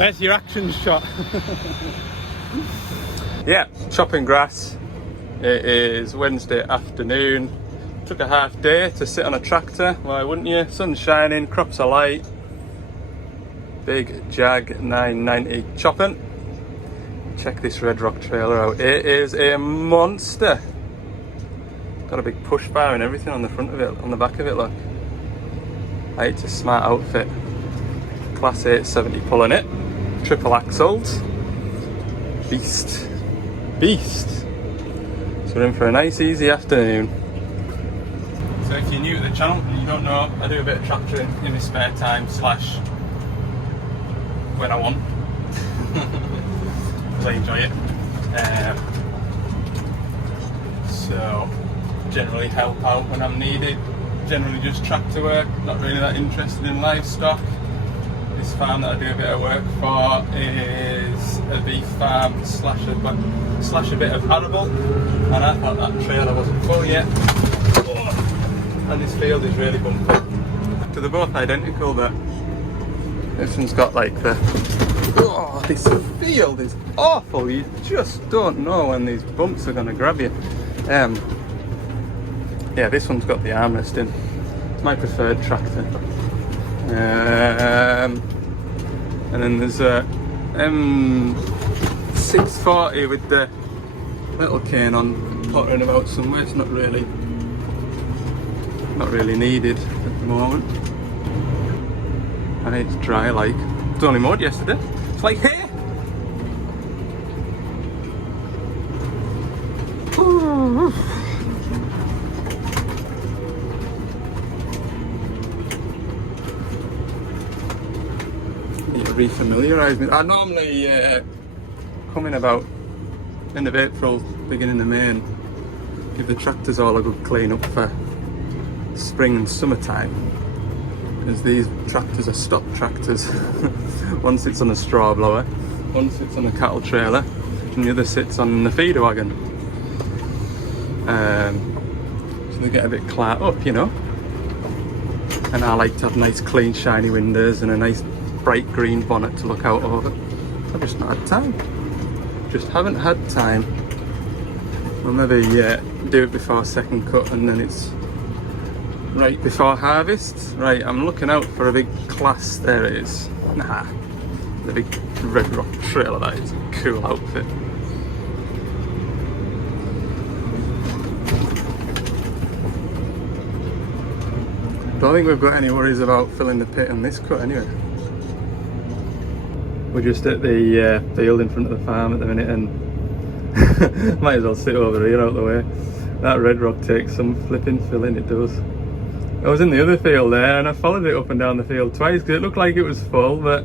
There's your action shot. Yeah, chopping grass. It is Wednesday afternoon. Took a half day to sit on a tractor. Why wouldn't you? Sun's shining, crops are light. Big Jag 990 chopping. Check this Red Rock trailer out. It is a monster. Got a big push bar and everything on the front of it, on the back of it, look. It's a smart outfit. Class 870 pulling it. Triple axles. Beast. So we're in for a nice easy afternoon. So if you're new to the channel and you don't know, I do a bit of tractoring in my spare time slash when I want. Because I enjoy it. So generally help out when I'm needed. Generally just tractor work, not really that interested in livestock. This farm that I do a bit of work for is a beef farm slash a bit of arable, and I thought that trailer wasn't full yet. And this field is really bumpy. So they're both identical, but this one's got like the... Oh, this field is awful. You just don't know when these bumps are going to grab you. Yeah, this one's got the armrest in. It's my preferred tractor. And then there's a M640 with the little cane on, pottering about somewhere. It's not really needed at the moment. And it's dry, like it was only mowed yesterday. It's like hay. Ooh. Refamiliarise me. I normally come in about end of April, beginning of May, and give the tractors all a good clean up for spring and summertime, because these tractors are stock tractors. One sits on a straw blower, one sits on a cattle trailer, and the other sits on the feeder wagon. So they get a bit clat up, you know. And I like to have nice clean shiny windows and a nice bright green bonnet to look out over. I've just not had time. Just haven't had time. We'll maybe do it before second cut, and then it's right before harvest. Right, I'm looking out for a big class. There it is. Nah, the big Red Rock trailer. That is a cool outfit. Don't think we've got any worries about filling the pit on this cut anyway. We're just at the field in front of the farm at the minute, and might as well sit over here out the way. That Red Rock takes some flipping filling, it does. I was in the other field there, and I followed it up and down the field twice because it looked like it was full, but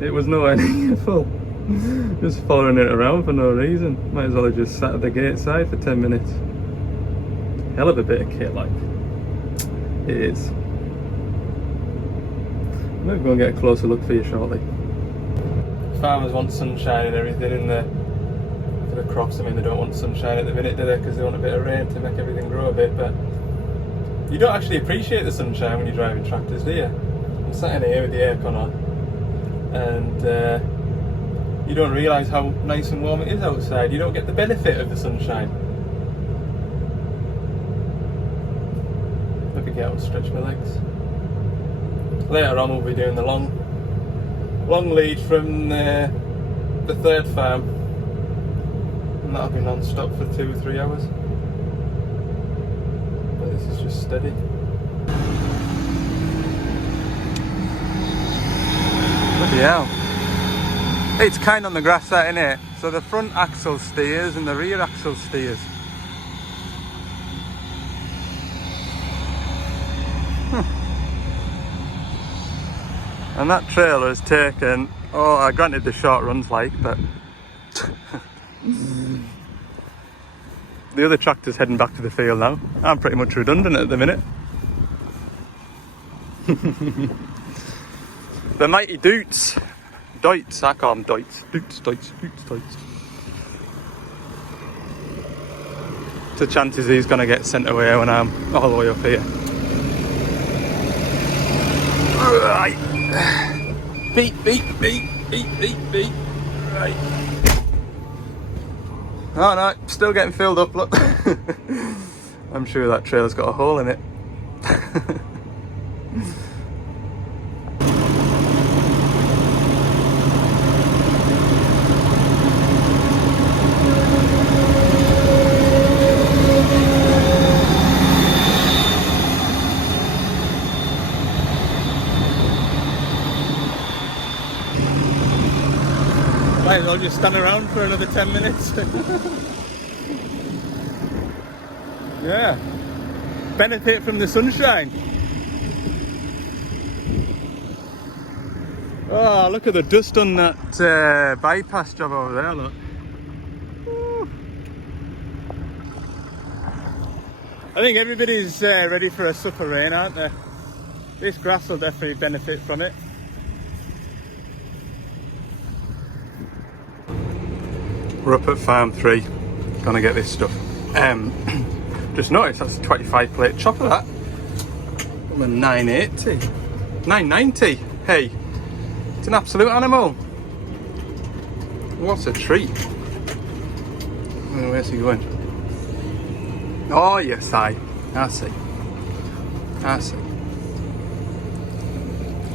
it was nowhere near full. Just following it around for no reason. Might as well have just sat at the gate side for 10 minutes. Hell of a bit of kit, like. It is. Maybe go and get a closer look for you shortly. Farmers want sunshine and everything for the crops. I mean, they don't want sunshine at the minute, do they? Because they want a bit of rain to make everything grow a bit. But you don't actually appreciate the sunshine when you're driving tractors, do you? I'm sat in here with the aircon on, and you don't realise how nice and warm it is outside. You don't get the benefit of the sunshine. Maybe get out and stretch my legs. Later on, we'll be doing the long lead from the third farm, and that'll be non-stop for 2 or 3 hours. But this is just steady. Bloody hell. It's kind on the grass, that, isn't it? So the front axle steers and the rear axle steers. And that trailer has taken, granted the short runs like, but the other tractor's heading back to the field now. I'm pretty much redundant at the minute. The mighty Deutz. Deutz, I call them Deutz. Deutz. The chances he's going to get sent away when I'm all the way up here. Right. Beep. Beep. Right. Oh no, still getting filled up, look. I'm sure that trailer's got a hole in it. Might as well just stand around for another 10 minutes. Yeah. Benefit from the sunshine. Oh, look at the dust on that bypass job over there, look. Woo. I think everybody's ready for a sup of rain, aren't they? This grass will definitely benefit from it. We're up at Farm 3, gonna get this stuff. Just noticed that's a 25 plate chopper, that. With 980, 990. Hey, it's an absolute animal. What a treat. Where's he going? Oh yes, I see.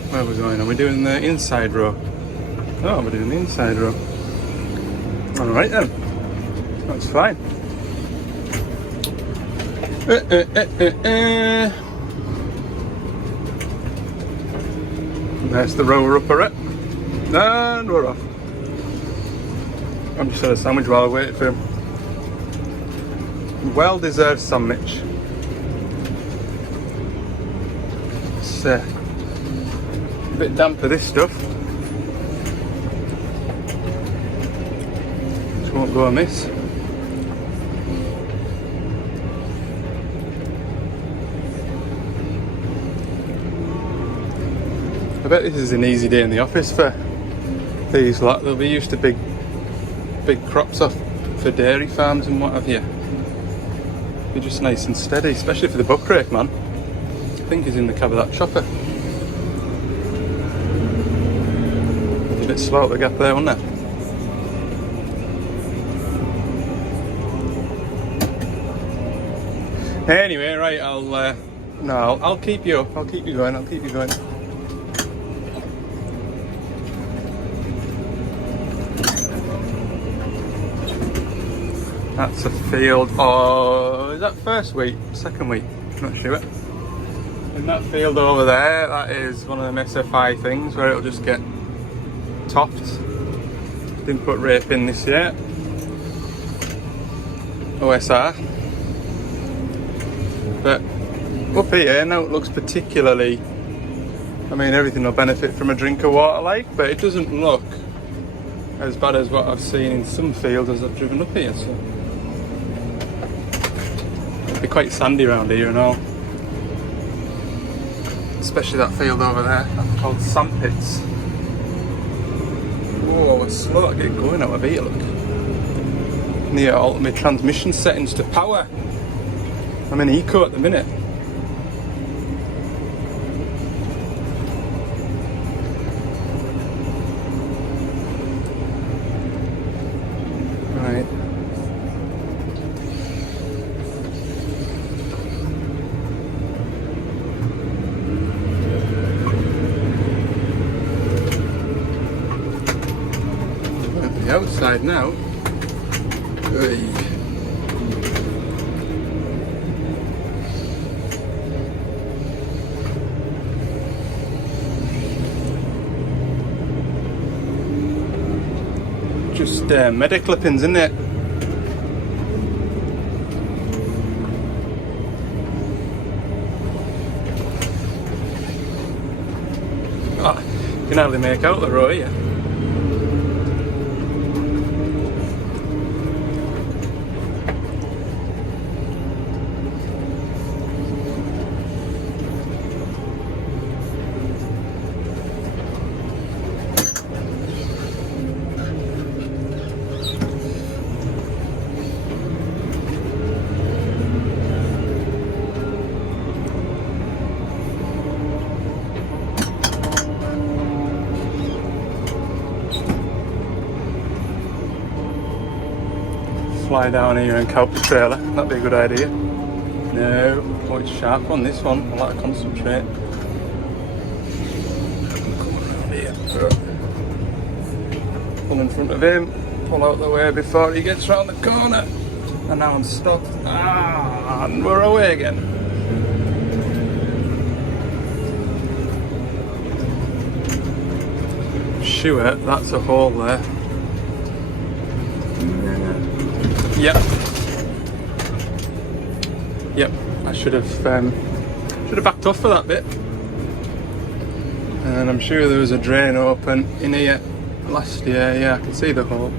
Where are we going? Are we doing the inside row? Oh, we're doing the inside row. Alright then, that's fine. There's the row we're up at, and we're off. I'm just had a sandwich while I waited for him. Well deserved sandwich. It's a bit damp for this stuff. Won't go amiss. I bet this is an easy day in the office for these lot. They'll be used to big crops off for dairy farms and what have you. Be just nice and steady, especially for the buck rake man. I think he's in the cab of that chopper. It's a bit slow at the gap there, wasn't it? Anyway, right, I'll keep you up. I'll keep you going. That's a field. Oh, is that first week? Second week? Not sure. In that field over there, that is one of them SFI things where it'll just get topped. Didn't put rape in this yet. OSR. But up here now it looks particularly, I mean everything will benefit from a drink of water like, but it doesn't look as bad as what I've seen in some fields as I've driven up here. So it'll be quite sandy around here and all. Especially that field over there, that's called Sandpits. Whoa, it's slow to get going out of here, look. Near all my transmission settings to power. I'm in eco at the minute. Right. At the outside now. Hey. Just medic clippings, isn't it? Oh, you can hardly make out the row here. fly down here and count the trailer. That'd be a good idea. No, oh, it's sharp on this one. I'll have to concentrate. Come around here. Pull in front of him. Pull out the way before he gets round the corner. And now I'm stopped. And we're away again. Sure, that's a hole there. Yep. Yep. I should have backed off for that bit. And I'm sure there was a drain open in here last year. Yeah, I can see the hole.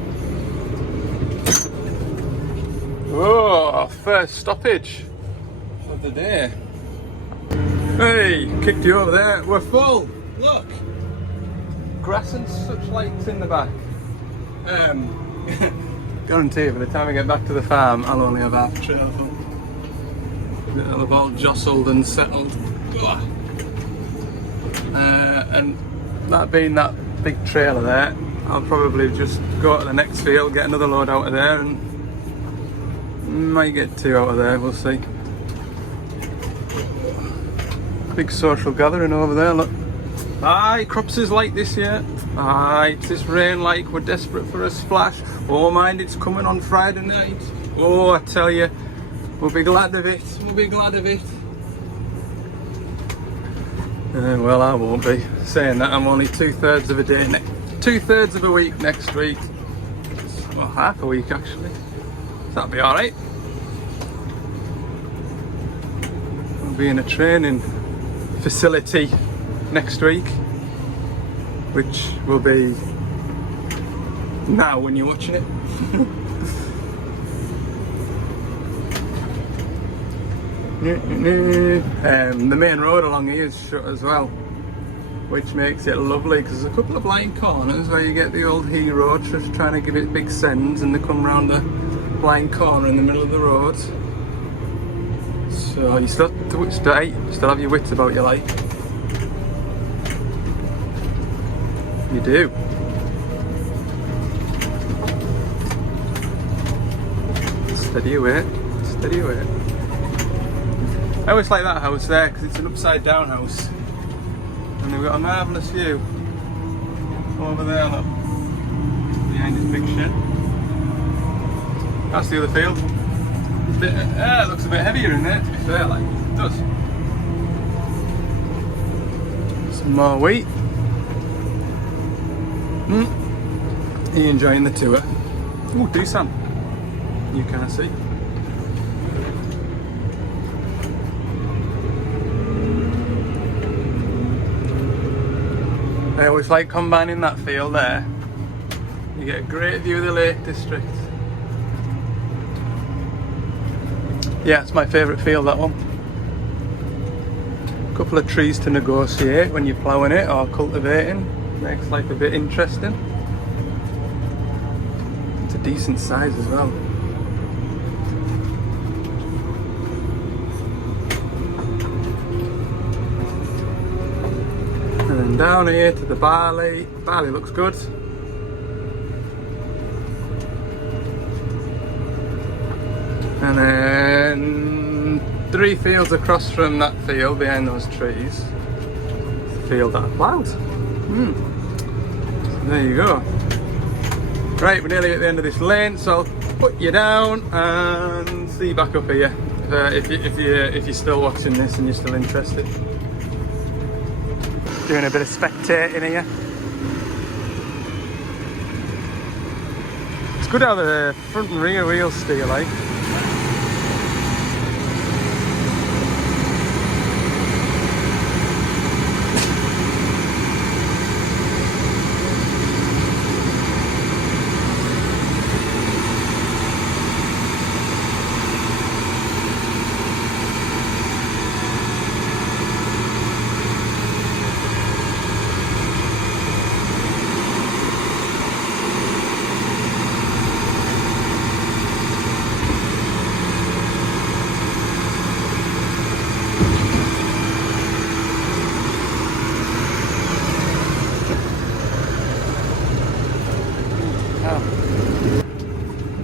Oh, first stoppage of the day. Hey, kicked you over there. We're full. Look. Grass and such lights in the back. Guarantee by the time I get back to the farm, I'll only have half a trailer full. It'll have all jostled and settled. And that being that big trailer there, I'll probably just go to the next field, get another load out of there, and might get 2 out of there, we'll see. Big social gathering over there, look. Aye, crops is like this year. Aye, it's this rain like, we're desperate for a splash. Oh mind, it's coming on Friday night. Oh, I tell you, we'll be glad of it, we'll be glad of it. Well, I won't be. Saying that, I'm only 2/3 of a day, 2/3 of a week next week. Well, half a week actually. That'll be alright. I'll be in a training facility next week, which will be now when you're watching it. The main road along here is shut as well, which makes it lovely because there's a couple of blind corners where you get the old He road just trying to give it big sends, and they come round the blind corner in the middle of the road. So you still have your wits about you, like. You do. Steady away, steady away. I always like that house there because it's an upside down house. And they've got a marvellous view over there, look, behind this big shed. That's the other field. It looks a bit heavier in there, to be fair, like, it does. Some more wheat. Are you enjoying the tour? Oh, do some. You can't see. I always like combining that field there. You get a great view of the Lake District. Yeah, it's my favourite field, that one. A couple of trees to negotiate when you're ploughing it or cultivating. Makes life a bit interesting. It's a decent size as well. And then down here to the barley. Barley looks good. And then 3 fields across from that field behind those trees. It's the field that I ploughed. There you go. Right, we're nearly at the end of this lane, so I'll put you down and see you back up here if you're still watching this and you're still interested. Doing a bit of spectating here. It's good how the front and rear wheels steer, like.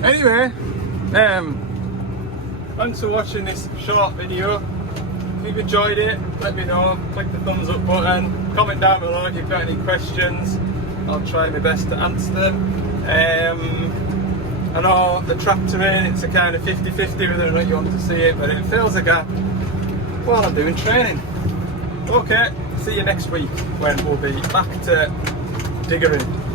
Anyway, Thanks for watching this short video. If you've enjoyed it, let me know. Click the thumbs up button, comment down below if you've got any questions. I'll try my best to answer them. I know the track terrain, it's a kind of 50-50 whether or not you want to see it, but it fills a gap while I'm doing training. Okay, see you next week when we'll be back to diggering.